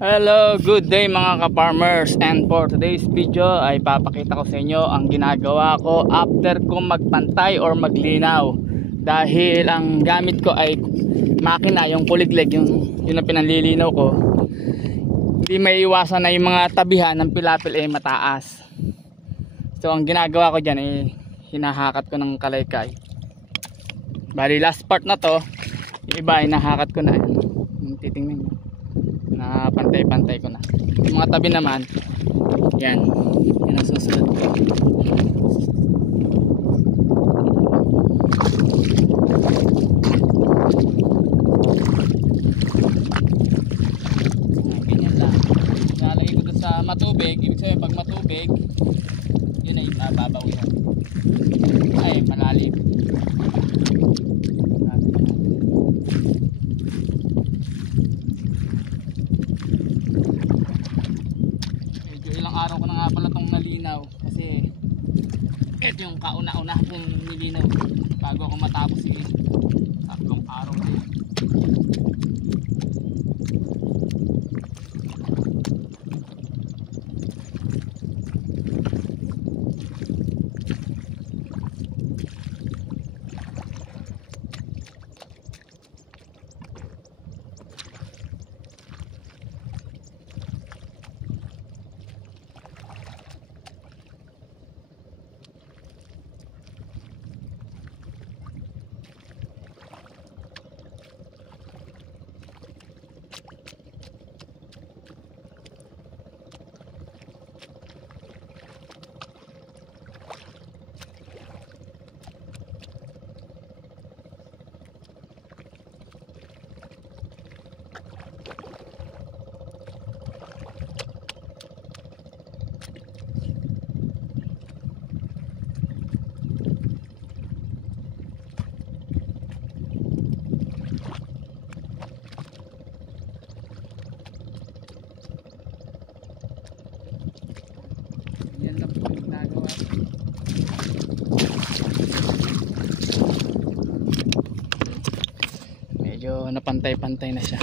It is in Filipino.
Hello, good day mga ka-farmers, and for today's video ay papakita ko sa inyo ang ginagawa ko after kong magpantay or maglinaw. Dahil ang gamit ko ay makina, yung kuliglig, yun ang pinanlilinaw ko. Hindi may iwasan na yung mga tabihan ng pilapil ay mataas. So ang ginagawa ko dyan ay hinahakat ko ng kalaykay. Bali last part na to, yung iba ay nahakat ko na. Titingnan nyo na pantay-pantay ko na. Yung mga tabi naman, yan ang susunod ko. Ganyan lang. Nalagay ko doon sa matubig. Ibig sabihin pag matubig, yun ay babaw yun. Ay malalim. Araw ko na nga pala itong nalinaw kasi ito yung kauna-una kong nilinaw bago ako matapos tatlong araw na yun. Medyo napantay-pantay na siya.